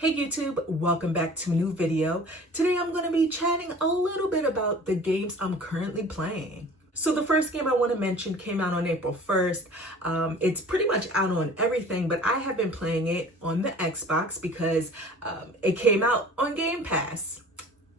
Hey YouTube, welcome back to a new video. Today I'm going to be chatting a little bit about the games I'm currently playing. So the first game I want to mention came out on April 1st. It's pretty much out on everything, but I have been playing it on the Xbox because it came out on Game Pass.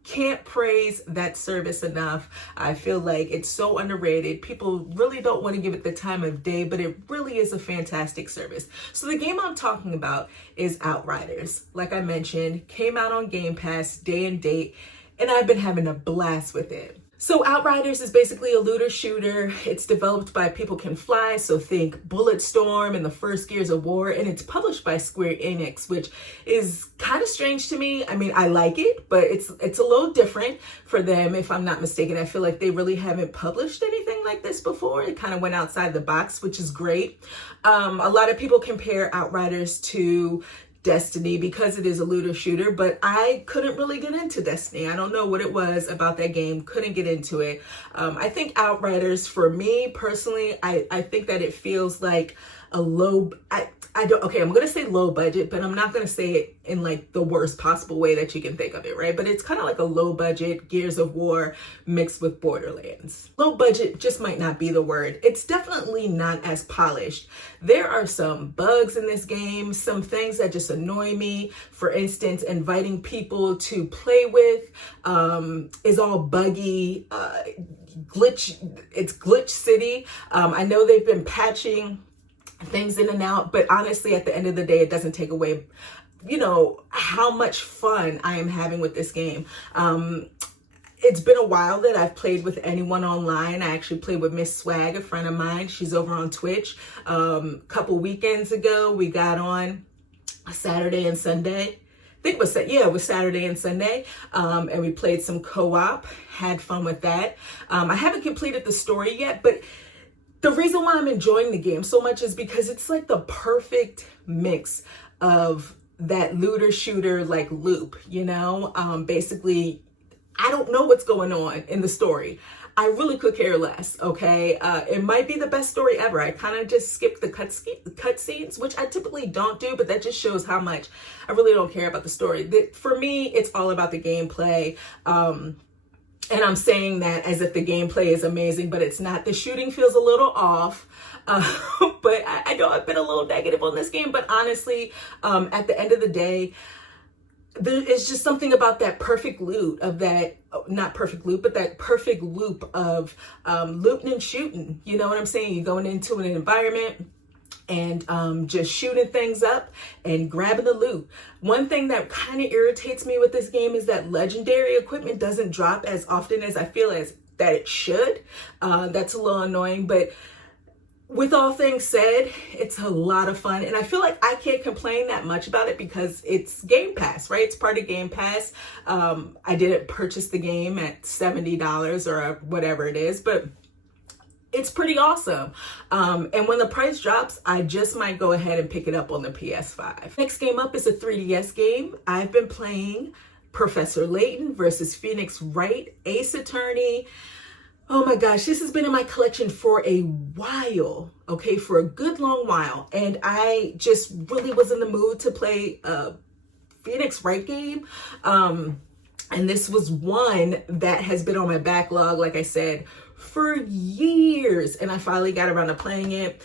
Can't praise that service enough. I feel like it's so underrated. People really don't want to give it the time of day, but it really is a fantastic service. So the game I'm talking about is Outriders. Like I mentioned, came out on Game Pass, day and date, and I've been having a blast with it. So Outriders is basically a looter shooter. It's developed by People Can Fly, so think Bulletstorm and the first Gears of War, and it's published by Square Enix, which is kind of strange to me. I mean, I like it, but it's a little different for them, if I'm not mistaken. I feel like they really haven't published anything like this before. It kind of went outside the box, which is great. A lot of people compare Outriders to Destiny because it is a looter shooter, but I couldn't really get into Destiny. I don't know what it was about that game. Couldn't get into it. I think Outriders, for me personally, I think that it feels like a low, I'm going to say low budget, but I'm not going to say it in like the worst possible way that you can think of it, right? But it's kind of like a low budget Gears of War mixed with Borderlands. Low budget just might not be the word. It's definitely not as polished. There are some bugs in this game, some things that just annoy me. For instance, inviting people to play with is all buggy. It's glitch city. I know they've been patching things in and out, but honestly, at the end of the day, it doesn't take away, how much fun I am having with this game. It's been a while that I've played with anyone online. I actually played with Miss Swag, a friend of mine. She's over on Twitch. Couple weekends ago, we got on Saturday and Sunday. I think it was Saturday and Sunday, and we played some co-op, had fun with that. I haven't completed the story yet, but the reason why I'm enjoying the game so much is because it's like the perfect mix of that looter shooter like loop, basically, I don't know what's going on in the story. I really could care less, okay? It might be the best story ever. I kind of just skipped the cut scenes, which I typically don't do, but that just shows how much I really don't care about the story. For me, it's all about the gameplay. And I'm saying that as if the gameplay is amazing, but it's not. The shooting feels a little off. But I know I've been a little negative on this game, but honestly, at the end of the day, it's just something about that perfect loot of that, not perfect loot, but that perfect loop of looting and shooting. You know what I'm saying? You're going into an environment and just shooting things up and grabbing the loot. One thing that kind of irritates me with this game is that legendary equipment doesn't drop as often as I feel as that it should. That's a little annoying, but with all things said, it's a lot of fun. And I feel like I can't complain that much about it because it's Game Pass, right? It's part of Game Pass. I didn't purchase the game at $70 or whatever it is, but it's pretty awesome. And when the price drops, I just might go ahead and pick it up on the PS5. Next game up is a 3DS game. I've been playing Professor Layton versus Phoenix Wright, Ace Attorney. Oh my gosh, this has been in my collection for a while, okay, for a good long while. And I just really was in the mood to play a Phoenix Wright game. And this was one that has been on my backlog, like I said, for years, and I finally got around to playing it.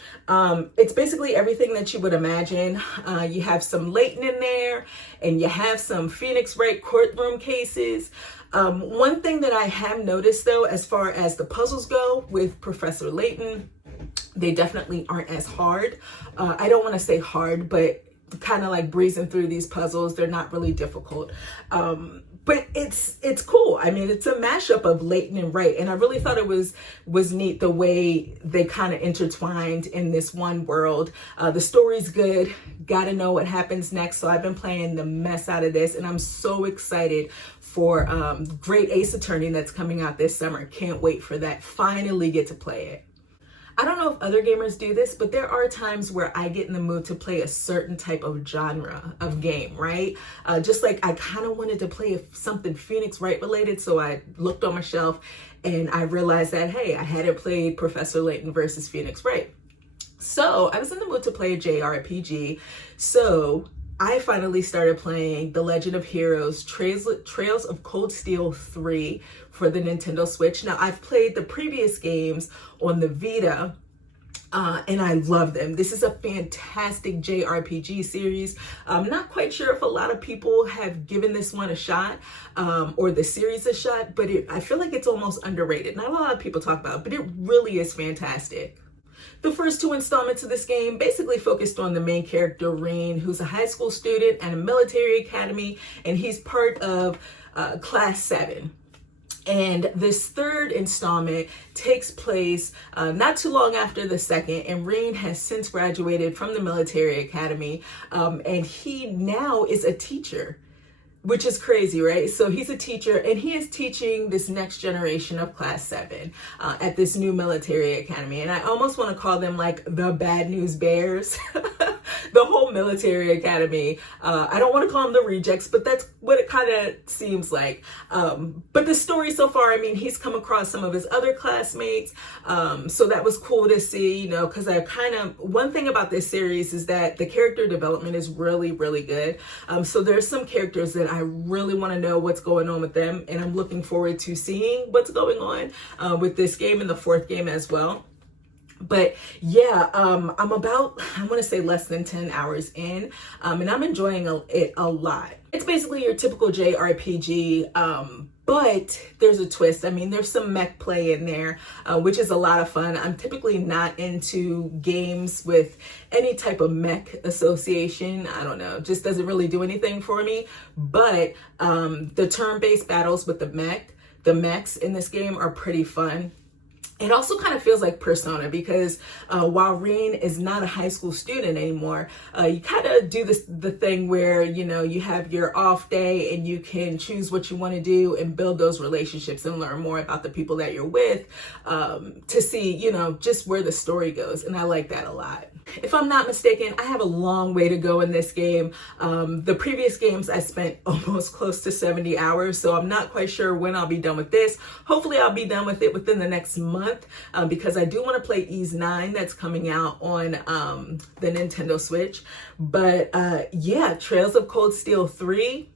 It's basically everything that you would imagine. You have some Layton in there, and you have some Phoenix Wright courtroom cases. One thing that I have noticed, though, as far as the puzzles go with Professor Layton, they definitely aren't as hard. I don't want to say hard, but kind of like breezing through these puzzles. They're not really difficult. But it's cool. I mean, it's a mashup of Layton and Wright, and I really thought it was neat the way they kind of intertwined in this one world. The story's good. Got to know what happens next. So I've been playing the mess out of this, and I'm so excited for Great Ace Attorney that's coming out this summer. Can't wait for that. Finally get to play it. I don't know if other gamers do this, but there are times where I get in the mood to play a certain type of genre of game, right? Just like I kind of wanted to play something Phoenix Wright related, so I looked on my shelf and I realized that, hey, I hadn't played Professor Layton versus Phoenix Wright. So I was in the mood to play a JRPG. So I finally started playing The Legend of Heroes Trails of Cold Steel 3 for the Nintendo Switch. Now, I've played the previous games on the Vita, and I love them. This is a fantastic JRPG series. I'm not quite sure if a lot of people have given this one a shot, or the series a shot, but I feel like it's almost underrated. Not a lot of people talk about it, but it really is fantastic. The first two installments of this game basically focused on the main character, Wright, who's a high school student at a military academy, and he's part of Class 7. And this third installment takes place not too long after the second, and Wright has since graduated from the military academy, and he now is a teacher, which is crazy, right? So he's a teacher, and he is teaching this next generation of Class 7 at this new military academy. And I almost want to call them like the Bad News Bears. The whole military academy. I don't want to call them the rejects, but that's what it kind of seems like. But the story so far, I mean, he's come across some of his other classmates. So that was cool to see, you know, because one thing about this series is that the character development is really, really good. So there's some characters that I really want to know what's going on with them, and I'm looking forward to seeing what's going on with this game and the fourth game as well. But yeah, I'm about, I want to say less than 10 hours in, and I'm enjoying it a lot. It's basically your typical JRPG, but there's a twist. I mean, there's some mech play in there, which is a lot of fun. I'm typically not into games with any type of mech association. I don't know, just doesn't really do anything for me. But the turn-based battles with the mechs in this game are pretty fun. It also kind of feels like Persona, because while Wright is not a high school student anymore, you kind of do the thing where, you know, you have your off day and you can choose what you want to do and build those relationships and learn more about the people that you're with, to see, you know, just where the story goes. And I like that a lot. If I'm not mistaken, I have a long way to go in this game. The previous games I spent almost close to 70 hours, so I'm not quite sure when I'll be done with this. Hopefully I'll be done with it within the next month, because I do want to play Ys 9 that's coming out on the Nintendo Switch. But yeah, Trails of Cold Steel 3,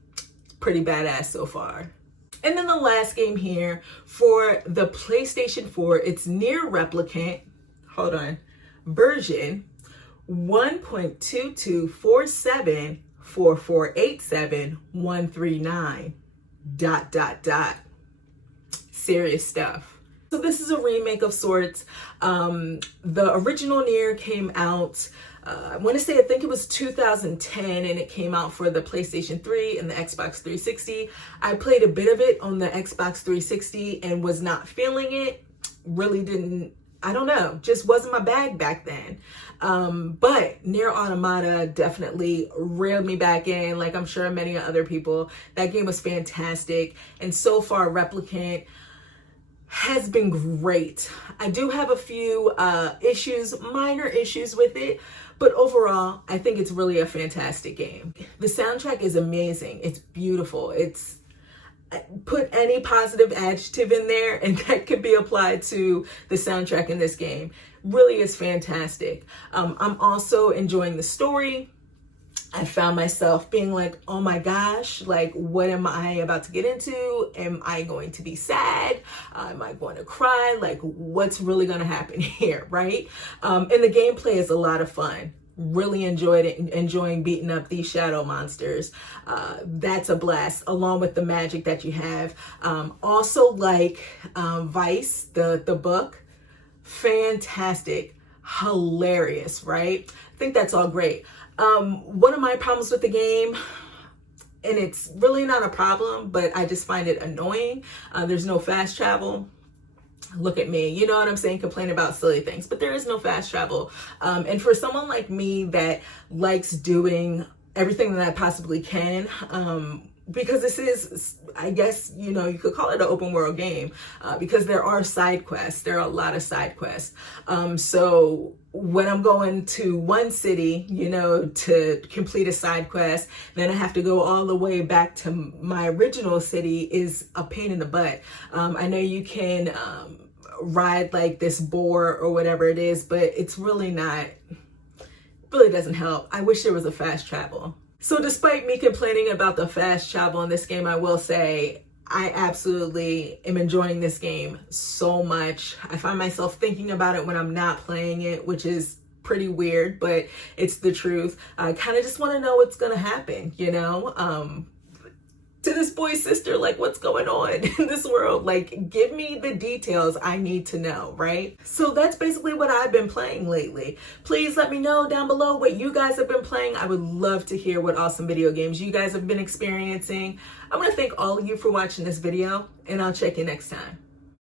pretty badass so far. And then the last game here for the PlayStation 4, it's NieR Replicant, version 1.22474487.139. Serious stuff. So this is a remake of sorts. The original NieR came out, I think it was 2010, and it came out for the PlayStation 3 and the Xbox 360. I played a bit of it on the Xbox 360 and was not feeling it. Really didn't, I don't know, just wasn't my bag back then. But NieR Automata definitely reeled me back in, like I'm sure many other people. That game was fantastic. And so far, Replicant has been great. I do have a few minor issues with it, but overall, I think it's really a fantastic game. The soundtrack is amazing. It's beautiful. Put any positive adjective in there and that could be applied to the soundtrack in this game. Really is fantastic. I'm also enjoying the story. I found myself being like, oh my gosh, like, what am I about to get into? Am I going to be sad? Am I going to cry? Like, what's really going to happen here, right? And the gameplay is a lot of fun. Really enjoyed it, enjoying beating up these shadow monsters. That's a blast, along with the magic that you have. Also like Vice, the book, fantastic, hilarious, right? I think that's all great. One of my problems with the game, and it's really not a problem, but I just find it annoying. There's no fast travel. Look at me, you know what I'm saying? Complain about silly things, but there is no fast travel. And for someone like me that likes doing everything that I possibly can, because this is, I guess, you know, you could call it an open world game, because there are side quests. There are a lot of side quests. So when I'm going to one city, you know, to complete a side quest, then I have to go all the way back to my original city is a pain in the butt. I know you can ride like this boar or whatever it is, but it's really not, really doesn't help. I wish there was a fast travel. So despite me complaining about the fast travel in this game, I will say I absolutely am enjoying this game so much. I find myself thinking about it when I'm not playing it, which is pretty weird, but it's the truth. I kind of just want to know what's going to happen, you know? To this boy's sister, like, what's going on in this world? Like, give me the details I need to know, right? So that's basically what I've been playing lately. Please let me know down below what you guys have been playing. I would love to hear what awesome video games you guys have been experiencing. I want to thank all of you for watching this video, and I'll check you next time.